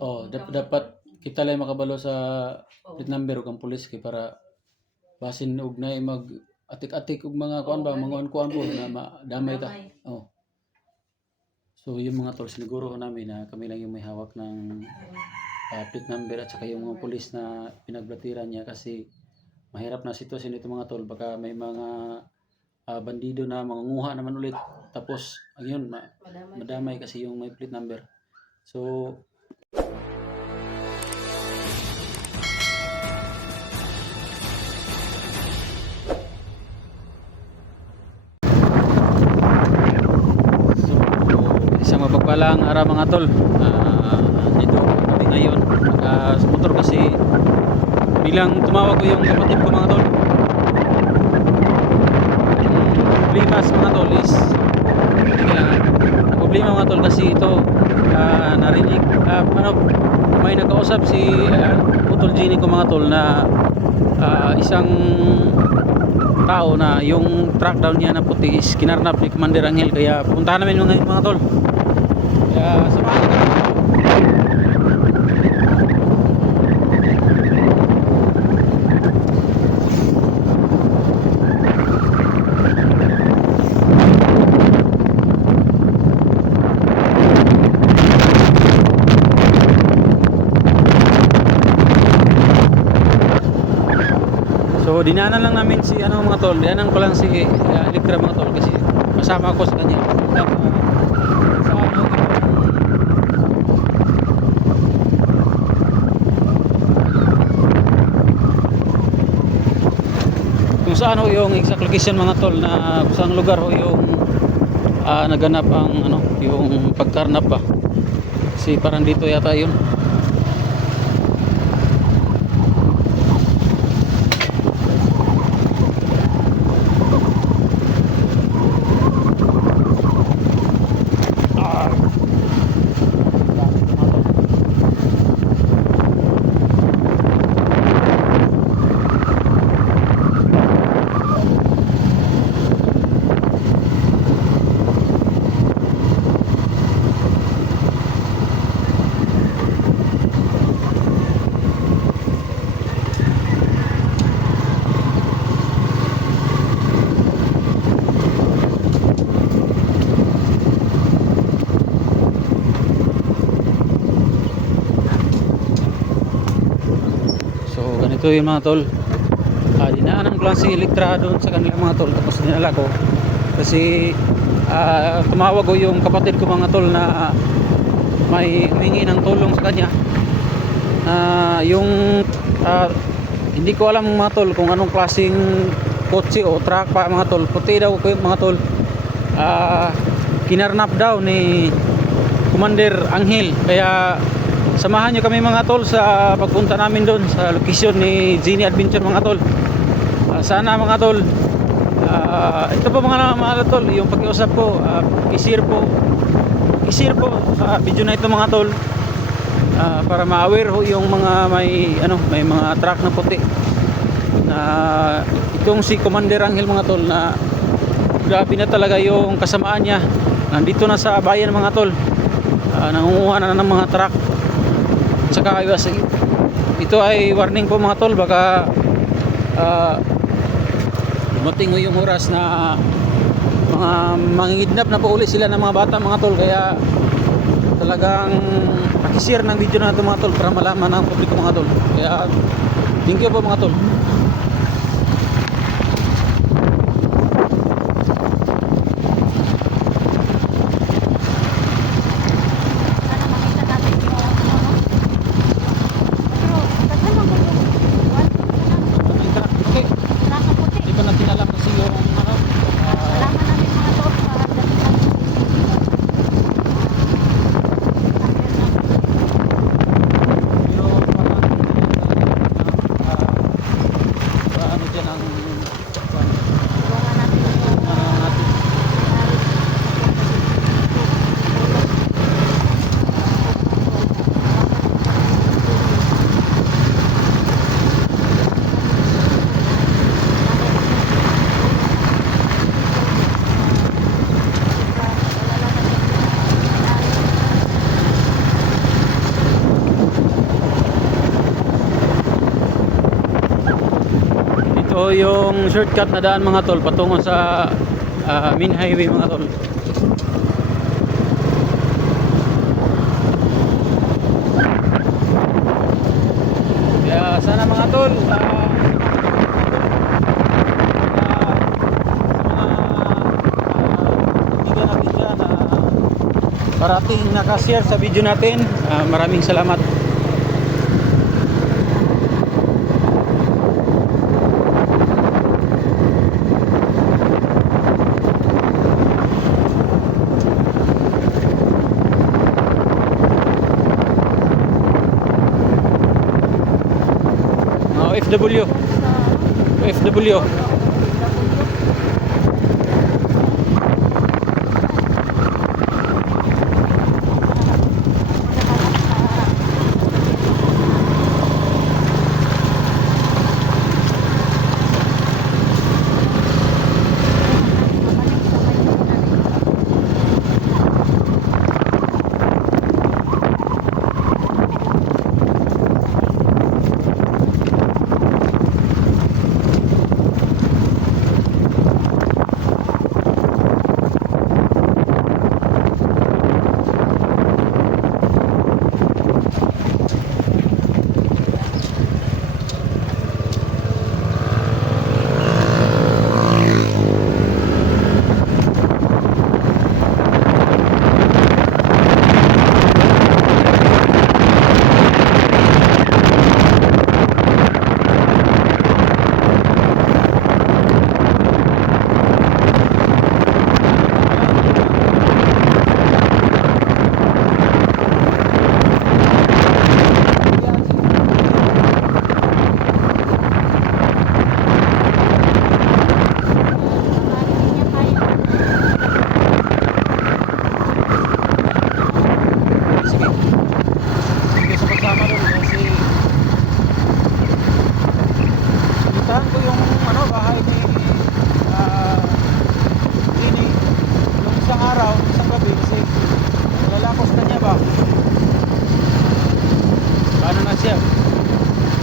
Oh, dapat kita lang makabalo sa Oh, plate number ug ang pulis kay para basin og nay mag atik-atik og mga kuan ba, mga kuan po na madamay ta. damay. Oh. So yung mga tol, siniguro namin na kami lang yung may hawak ng plate number at saka yung mga pulis na pinagbatiran niya kasi mahirap na sitwasyon nito mga tol. Baka may mga bandido na mangunguha naman ulit. Tapos, ayun, Madamay. madamay kasi yung may plate number. So, isang mapagpalang araw mga tol. Dito kami ngayon. Sa motor kasi bilang tumawag ko yung kapatid ko mga tol. Ang problema sa mga tol is ang problema mga tol kasi ito narinig may nakausap si Utol Gini ko mga tol na isang tao na yung truck down niya na puti is kinarnap ni Commander Angel, kaya pupuntahan namin ngayon mga tol. Kaya samahan niyo kami. So dinaanan lang namin si mga tol, dinaanan ko lang si Electra mga tol kasi kasama ko sa kanya. Kung saan ho yung exact location mga tol, na kung saan lugar ho yung naganap ang yung pagkarnap ba. Kasi parang dito yata yun. Ito yung mga tol, dinaanan ko lang si Electra doon sa kanila mga tol, tapos dinala ko kasi tumawag ko yung kapatid ko mga tol na may humingi ng tulong sa kanya. Hindi ko alam mga tol kung anong klaseng kotse o truck pa mga tol, puti daw ko mga tol. Kinarnap daw ni Commander Angel, kaya samahan nyo kami mga tol sa pagpunta namin doon sa location ni Gini Adventure mga tol. Sana mga tol, ito po mga tol, yung pag-iusap po, i-share po sa video na ito mga tol, para ma-aware ho yung mga may mga truck na puti na itong si Commander Angel mga tol, na grabe na talaga yung kasamaan niya. Nandito na sa bayan mga tol, nangunguha na ng mga truck. Saka ito ay warning po mga tol, baka dumating yung oras na mga mangingidnap na po ulit sila ng mga bata mga tol. Kaya talagang pakishare ng video na ito mga tol para malaman ng publiko mga tol. Kaya thank you po mga tol. Ito yung shortcut na daan mga tol patungo sa main highway mga tol. Kaya sana mga tol parating nakashare sa video natin, maraming salamat. OFW OFW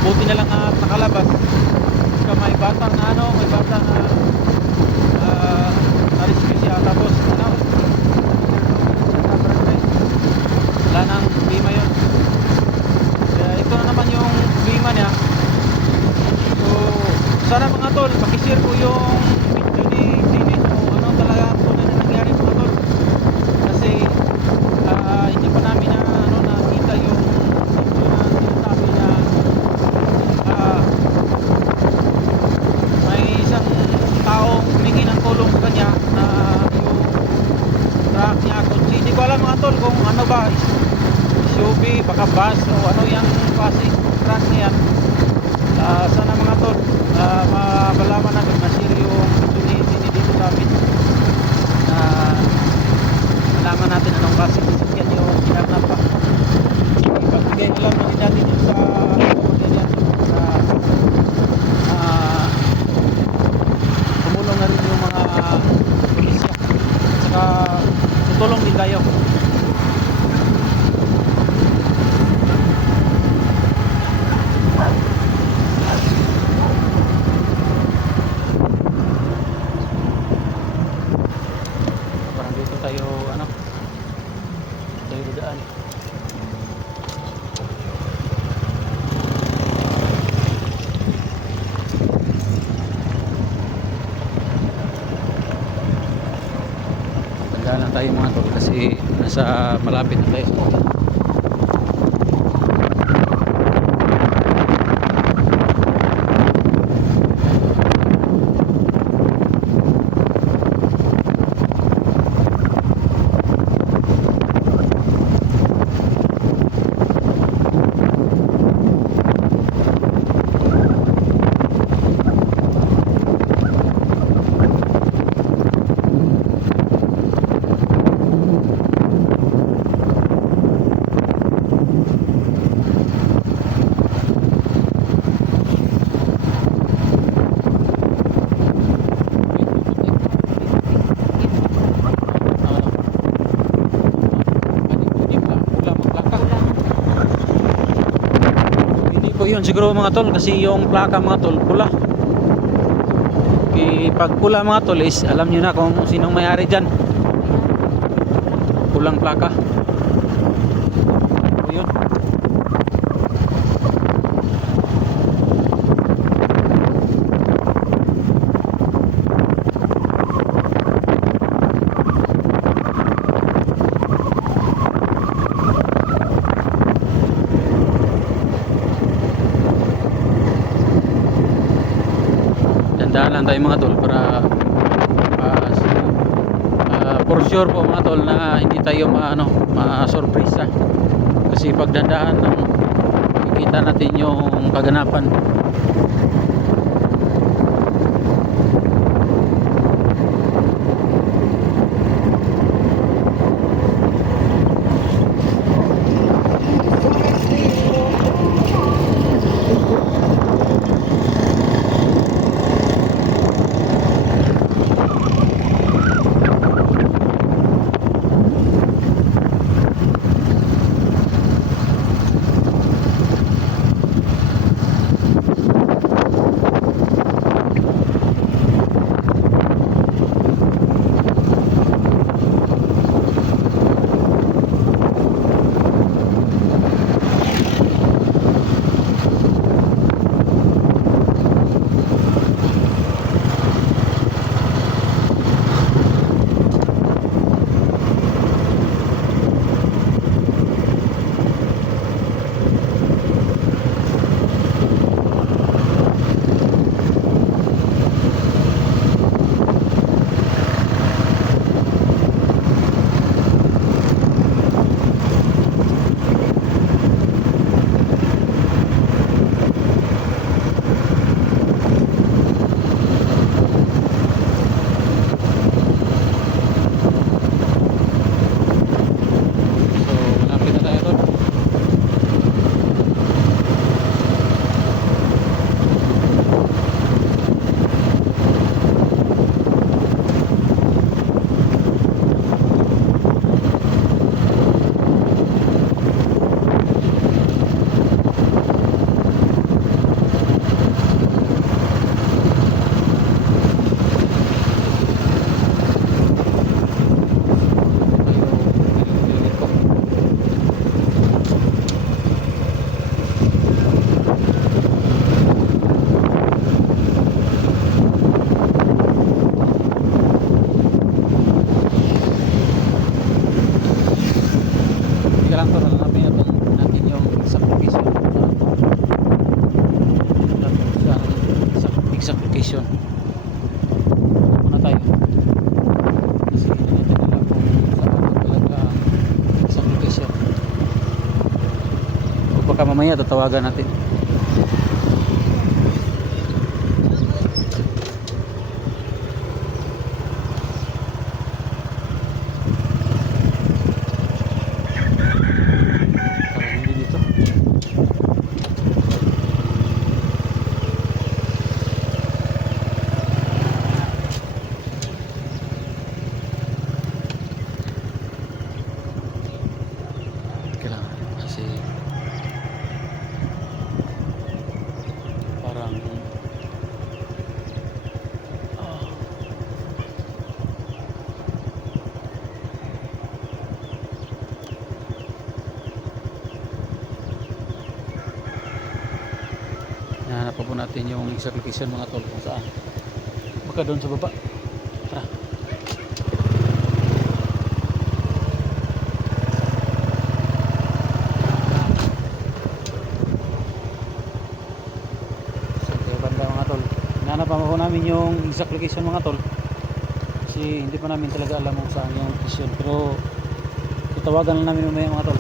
buti na lang nakalabas. So, may batang may batang na-rescue siya. Tapos wala nang bima yun. Kaya ito na naman yung bima niya. So sana mga tol makishare ko yung video ni Dini kung ano talaga tunay na nangyari mga tol. Kasi hindi pa namin nakita yung sinasabi na may isang taong humingi ng tulong sa kanya na yung truck niya kutsi. Hindi ko alam mga tol kung ano ba, SUV, baka bus o ano yung klaseng truck niya. Sana mga tol mabalaman namin, ma-share yung video dito sa amin na malaman natin anong klaseng sasakyan yung ginagawa pa. Ipagbigay na lang natin yun sa tumulong na rin yung mga pulisya at saka tutulong din tayo. Parang dito tayo tayo daan. Tanda lang tayo mga tol kasi nasa malapit na tayo sa ulan. Yun siguro mga tol kasi yung plaka mga tol pula. Pag pula mga tol is alam nyo na kung sinong may-ari dyan. Pulang plaka. So yun. Dandahan lang tayo mga tol para for sure po mga tol na hindi tayo ma-surpresa, kasi pag dandahan makikita natin yung kaganapan. Location muna tayo kasi hindi natin alam kung saan talaga sa location, o baka mamaya tatawagan natin. Parang hindi dito. Kasi parang nahanap pa po natin yung exact location mga tol kung saan. Baka doon sa baba. Tara. Hanap pa po namin yung exact location mga tol, kasi hindi pa namin talaga alam kung saan yung location, pero tatawagan lang namin mamaya mga tol.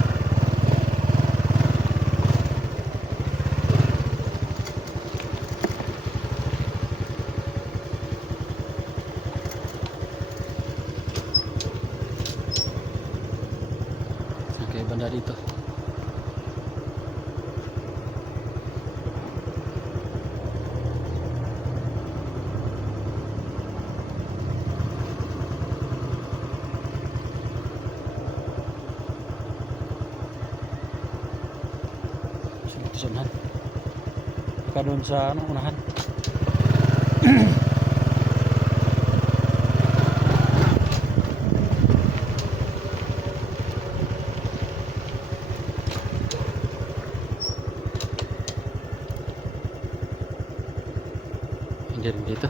Okay, banda dito. Sunan. Baka doon sa unahan. Pwede rin dito.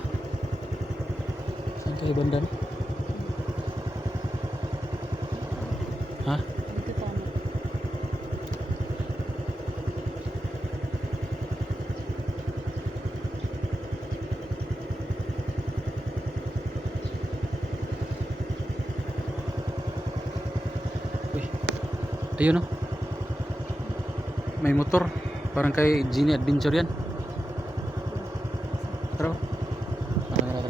Saan kayo banda no? Ha? Dito tama. Uy. Ayun no. May motor. Parang kay Genie Adventure yan. Tara. Tara.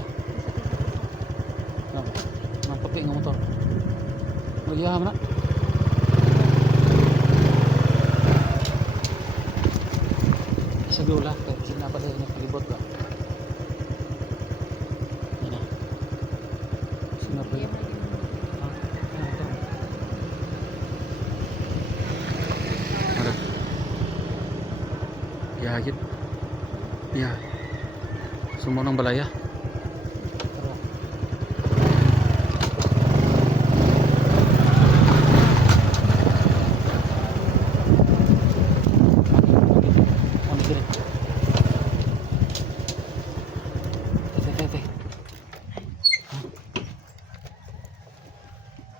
Ang puti ng motor. Magyaham na. Sa dula. Kaya sinapa din yung palibot ba? Yan na. Sinapa Iya yun. lagi. Ada. Ya gitu. Ya. Semua orang balaya.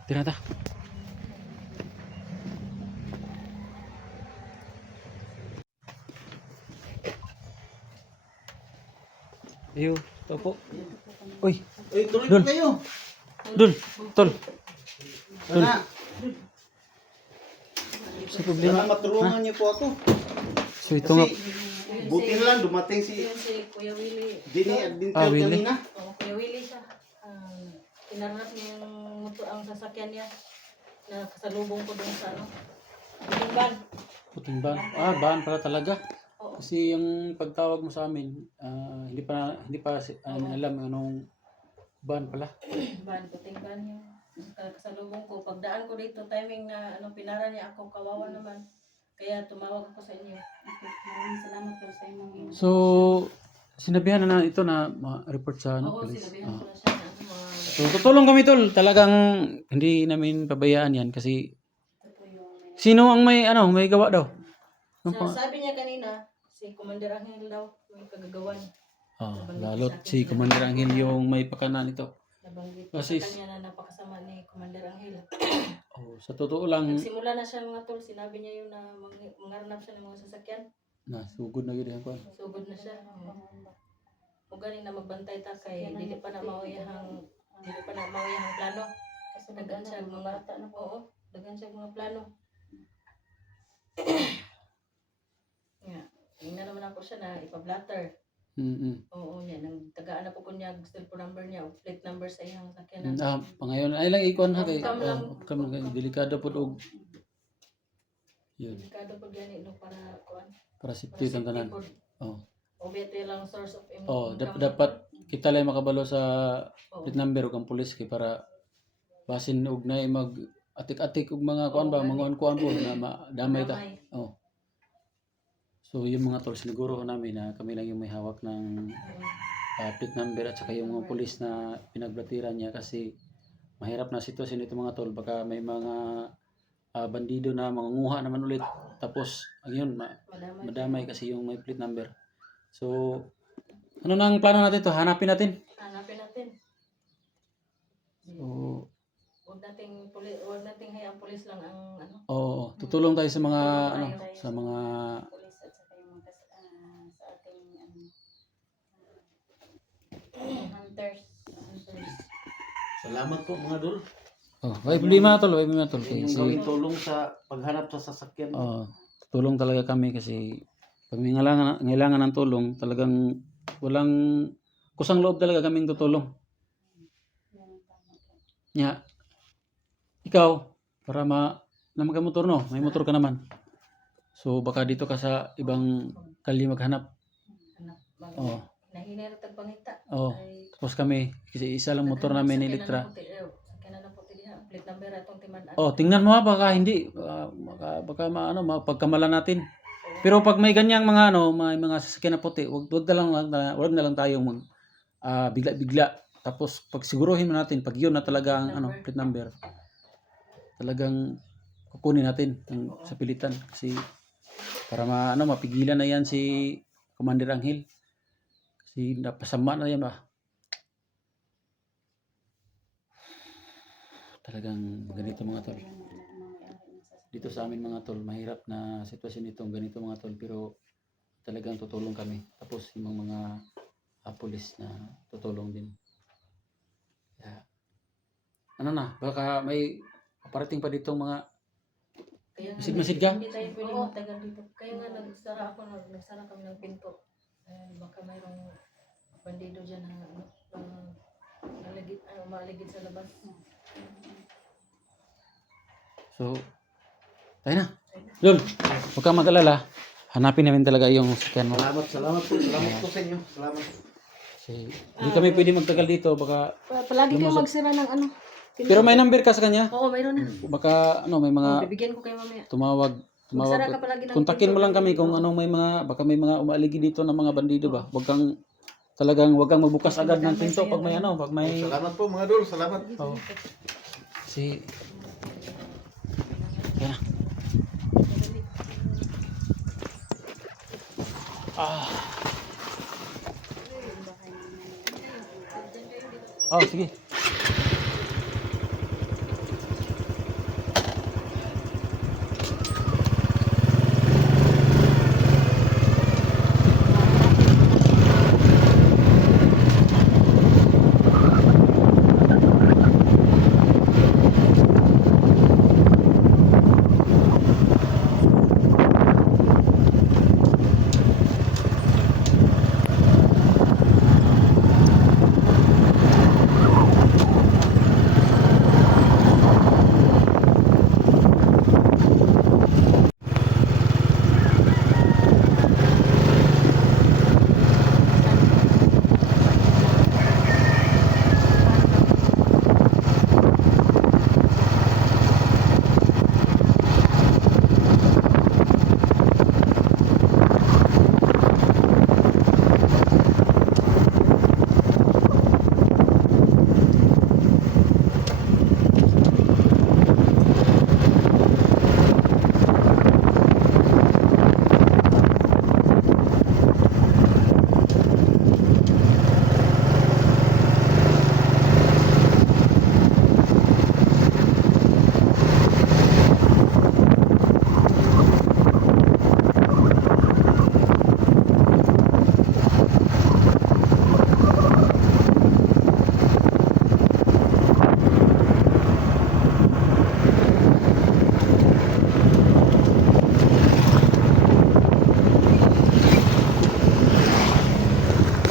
Ternyata. Ayo, topo. Uy, Tuloy Dul. po kayo. Dul, tol. Dul. Sana, Sa problema. sana matulungan niyo po ako. So ito nga. Kasi buti na lang dumating si Yun si Kuya Willie. Jenny Ah, Adventure Willie. kanina. Oo, Kuya Willie siya. Pinarap niya yung motor, ang sasakyan niya na kasalubong ko dun sa ano. Tingban. Puting ban. Ah, ban pala talaga. Oo. Kasi yung pagtawag mo sa amin, hindi pa alam anong ban pala. Ban, putingban yung kasalubong ko. Pagdaan ko dito, timing na ano, pinara niya ako, kawawa naman. Kaya tumawag ako sa inyo. Okay, maraming salamat po sa inyong So, sinabihan na ito na ma-report sa ano, Oo, police. sinabihan Ah. ko na siya na ano, So, tutulong kami tol. Talagang hindi namin pabayaan yan kasi ito po yung sino ang may gawa daw? Ano pa? sabi niya kanina, si Commander Angel daw, may kagagawan. Lalo't si Commander Angel yung may pakana nito. Nabanggit Kasi- sa kanya na napakasama ni Commander Angel. Sa totoo lang, Nagsimula na siya mga tol, sinabi niya yun na mangarnap siya ng mga sasakyan. sugod na yun yan ko. Sugod na siya. O galing na magbantay ta kay dili pa na mauyahang plano. Kasi dagan siya mga bata na po. Oo, dagan siya mga plano. Yeah. Tingnan naman ako siya na ipa-blatter. Oo, niya. Nang tagaan na po ko niya cellphone number niya o plate number sa iyang sakyanan. Pangayon ay lang ikuan ha kay Come lang. kami delikado po og yun Delikado po yan para kuan. para safety ang tanan. Oh. O bete lang source of income. Dapat kita lang makabalo sa Oo. plate number ug ang pulis kay para basin og nay mag atik-atik og mga kuan ba mga kuan po na damay ta. Oh. So yung mga tol siguro namin na kami lang yung may hawak ng plate number at saka yung mga pulis na pinagbatiran niya kasi mahirap na sitwasyon nito mga tol baka may mga bandido na mangunguha naman ulit tapos ayun madamay kasi yung may plate number. So ano nang plano natin to? Hanapin natin. Hanapin natin. So Huwag nating hayaan pulis lang ang ano. Oo, tutulong tayo sa mga Tutulong tayo sa mga pulis at saka yung mga sa ating hunters. Salamat po mga dul. may problema tol, may problema tol. Yung Kasi gawing tulong sa paghanap sa sasakyan. tulong talaga kami kasi pag may ngailangan ng tulong, talagang walang kusang loob talaga kaming tutulong. Nya, ikaw, para na magkamotor no, may motor ka naman. So baka dito ka sa ibang kalye maghanap. Oo. Nahinay na tagpangita. Oo. Tapos kami, kasi isa lang motor namin ni Elektra. Sakyanan na po diha. Plate number atong timan. Tingnan mo ha, baka hindi, baka mapagkamalan natin. Pero pag may ganyang mga may mga sasakyan na puti, wag na lang tayong mag bigla-bigla. Tapos pag siguruhin mo natin pag yun na talaga ang plate number. Talagang kukunin natin sa pilitan kasi para mapigilan na yan si Commander Angel. Kasi Si napasama na yan ba? Talagang ganito mga tol. Dito sa amin mga tol, mahirap na sitwasyon itong ganito mga tol, pero talagang tutulong kami. Tapos yung mga pulis na tutulong din. Kaya, ano na, baka may parating pa dito mga Kaya nga, masid-masid ka? Hindi tayo pwede magtagal dito. Kaya nga nagsara kami ng pinto. Baka mayroong bandido dyan na maligid sa labas. So, tayo na. Lol, huwag kang mag-alala. Hanapin namin talaga yung scan mo. Salamat po sa inyo. Salamat. Kasi hindi kami pwede magtagal dito. Baka, Palagi kayong magsira ng ano. pinto. pero may number ka sa kanya. Oo, mayroon na. Baka ano, may mga Bibigyan ko kayo mamaya. tumawag. Magsara ka palagi ng Kontakin mo pinto. lang kami kung anong may mga, baka may mga umaaligi dito ng mga bandido ba. Huwag kang magbukas agad ng pinto pag may ano, pag may... Salamat po mga dol. Salamat. Oh. Si... Yan na. Oh, sige.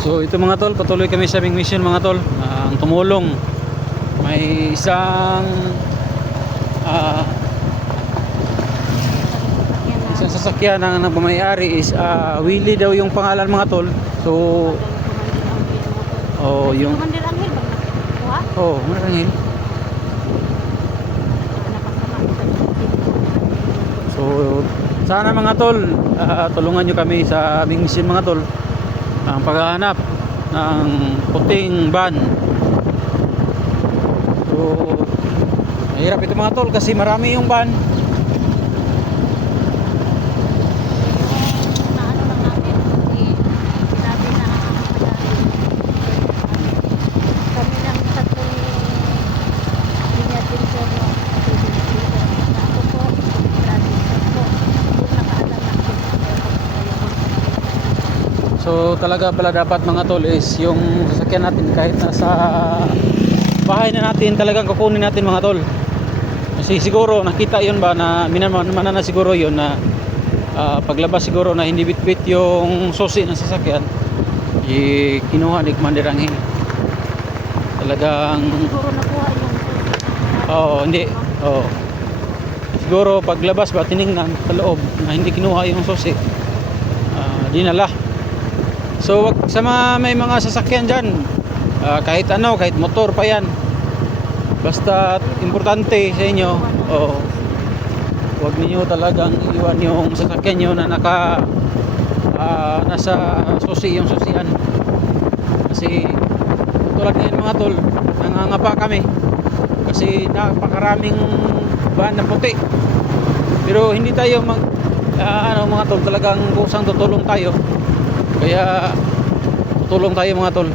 So ito mga tol, patuloy kami sa aming mission mga tol. Ang tumulong, may isang sasakyan na nagmamayari is Willie daw yung pangalan mga tol. So yung Commander Angel bang nakuha? Marangil. So sana mga tol, tulungan nyo kami sa aming mission mga tol. Ang paghahanap ng puting van. So mahirap ito mga tol kasi marami yung van. Na ano lang namin, sabi na kami ng tatlong linya din po no. Ako po, grabe po. Kung nakaalam natin So talaga pala dapat mga tol is yung sasakyan natin kahit nasa bahay na natin talagang kukunin natin mga tol. Kasi siguro nakita yun ba na minamana na siguro yun na paglabas siguro na hindi bitbit yung susi ng sasakyan, kinuha ni Commander Angel. Talagang siguro nakuha yung hindi. Siguro paglabas ba tiningnan sa loob na hindi kinuha yung susi, dinala. So wag sa may mga sasakyan dyan, kahit ano, kahit motor pa yan, basta importante sa inyo, wag niyo talagang iwan yung sasakyan nyo na nasa susi yung susian. Kasi tulad ngayon mga tol, nangangapa kami kasi napakaraming van na puti, pero hindi tayo mga tol, talagang kusang tutulong tayo. Kaya Tulong tayo mga tol.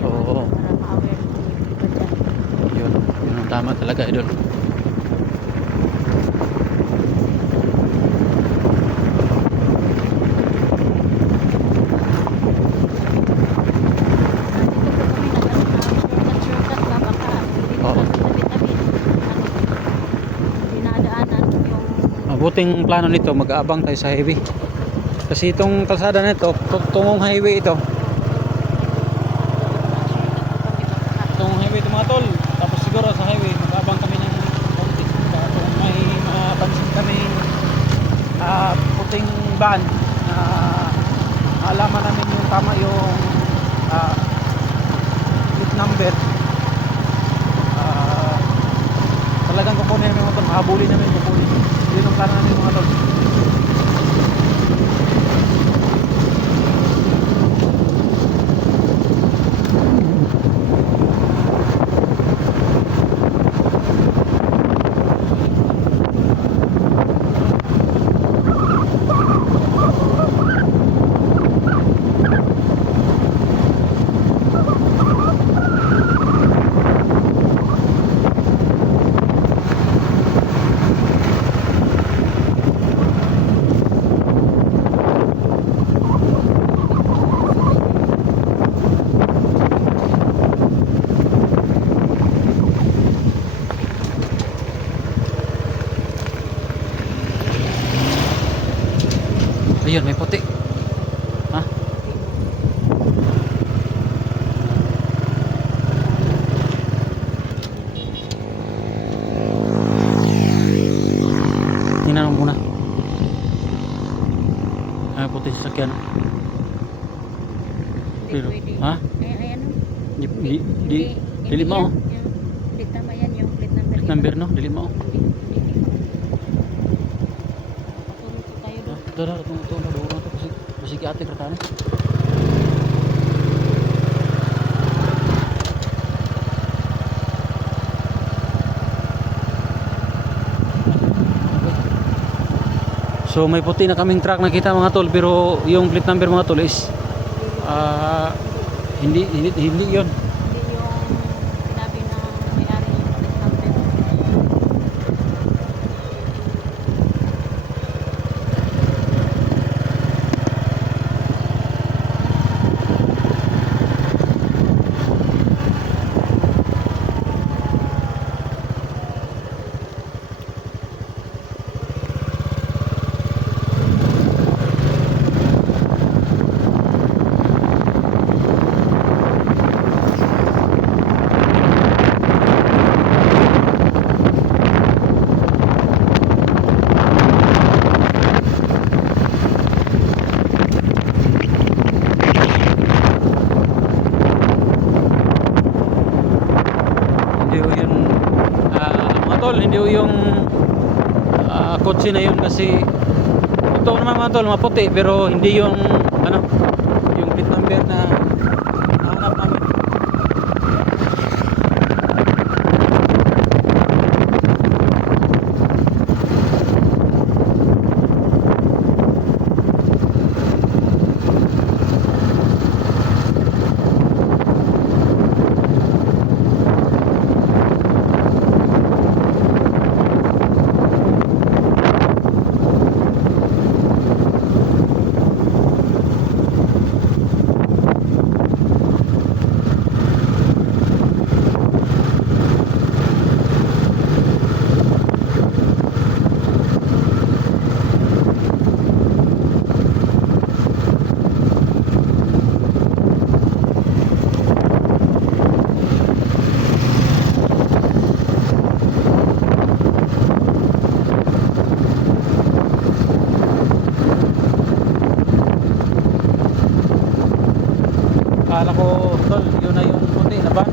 Oo. Yun ang tama talaga, idol. Oo. Mabuting plano nito, mag-aabang tayo sa highway. Kasi itong kalsada nito, tungong highway ito. Tungong highway ito mga tol. Tapos siguro sa highway, mag-aabang kami ng konti. Kung may mapansin kami puting van na alaman namin yung tama yung plate number. Talagang kukunin namin mga tol. Mahabulin namin, kukunin. Yun ang plano namin mga tol. Ayun, may puti. Ha? Tinanong muna. Ay, puti sa sakyan. Pero, ha? Dili mo. Tama yan yung plate number. Plate number no? Dili mo. Dara, tunggu na to kasi bisigi ate kertane. So may puti na kaming truck nakita mga tol, pero yung plate number mga tol is hindi yun. Hindi yung sinabi na may-ari yung plate number. Hindi yung kotse na yun kasi ito naman mga tol maputi pero hindi yung yung plate number na nahanap namin. Akala ko tol, yun na yung puti na van.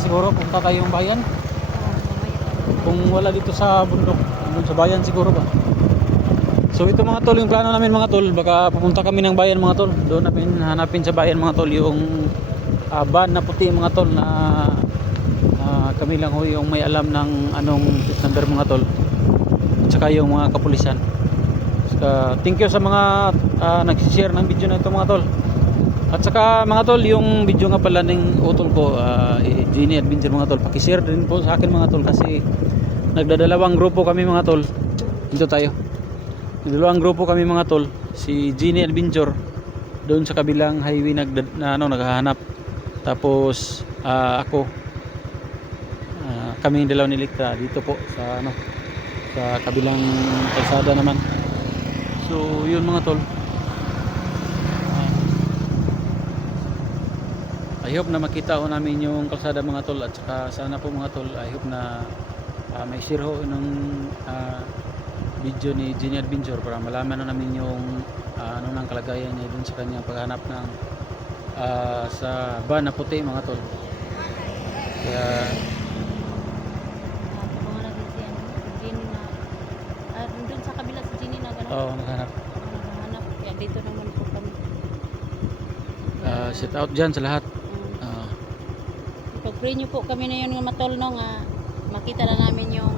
Siguro punta tayong bayan. Kung wala dito sa bundok, doon sa bayan siguro ba. So ito mga tol, yung plano namin mga tol, baka pupunta kami ng bayan mga tol. Doon namin hanapin sa bayan mga tol yung van na puti mga tol na kami lang ho yung may alam ng anong plate number mga tol. At saka yung mga kapulisan. So, thank you sa mga nag-share ng video na ito mga tol. At saka mga tol, yung video nga pala ng utol ko, Genie Adventure mga tol, pakishare din po sa akin mga tol kasi nagdadalawang grupo kami mga tol. Dito tayo. Nagdadalawang grupo kami mga tol, si Genie Adventure doon sa kabilang highway naghahanap. Tapos ako kami yung dalawa ni Likta dito po sa sa kabilang kalsada naman. So yun mga tol. I hope na makita ho namin yung kalsada mga tol at saka sana po mga tol, I hope na may share ho ng video ni Genie Adventure para malaman na namin yung ano nang kalagayan niya dun sa kanyang paghanap ng sa van na puti mga tol. Kaya Tulungan natin si ano, si Jenny na doon sa kabila si Jenny na gano'n. naghanap. Naghahanap. Kaya dito naman po kami. Shout out dyan sa lahat. Pag-pray niyo po kami na yun nga matol no nga makita na namin yung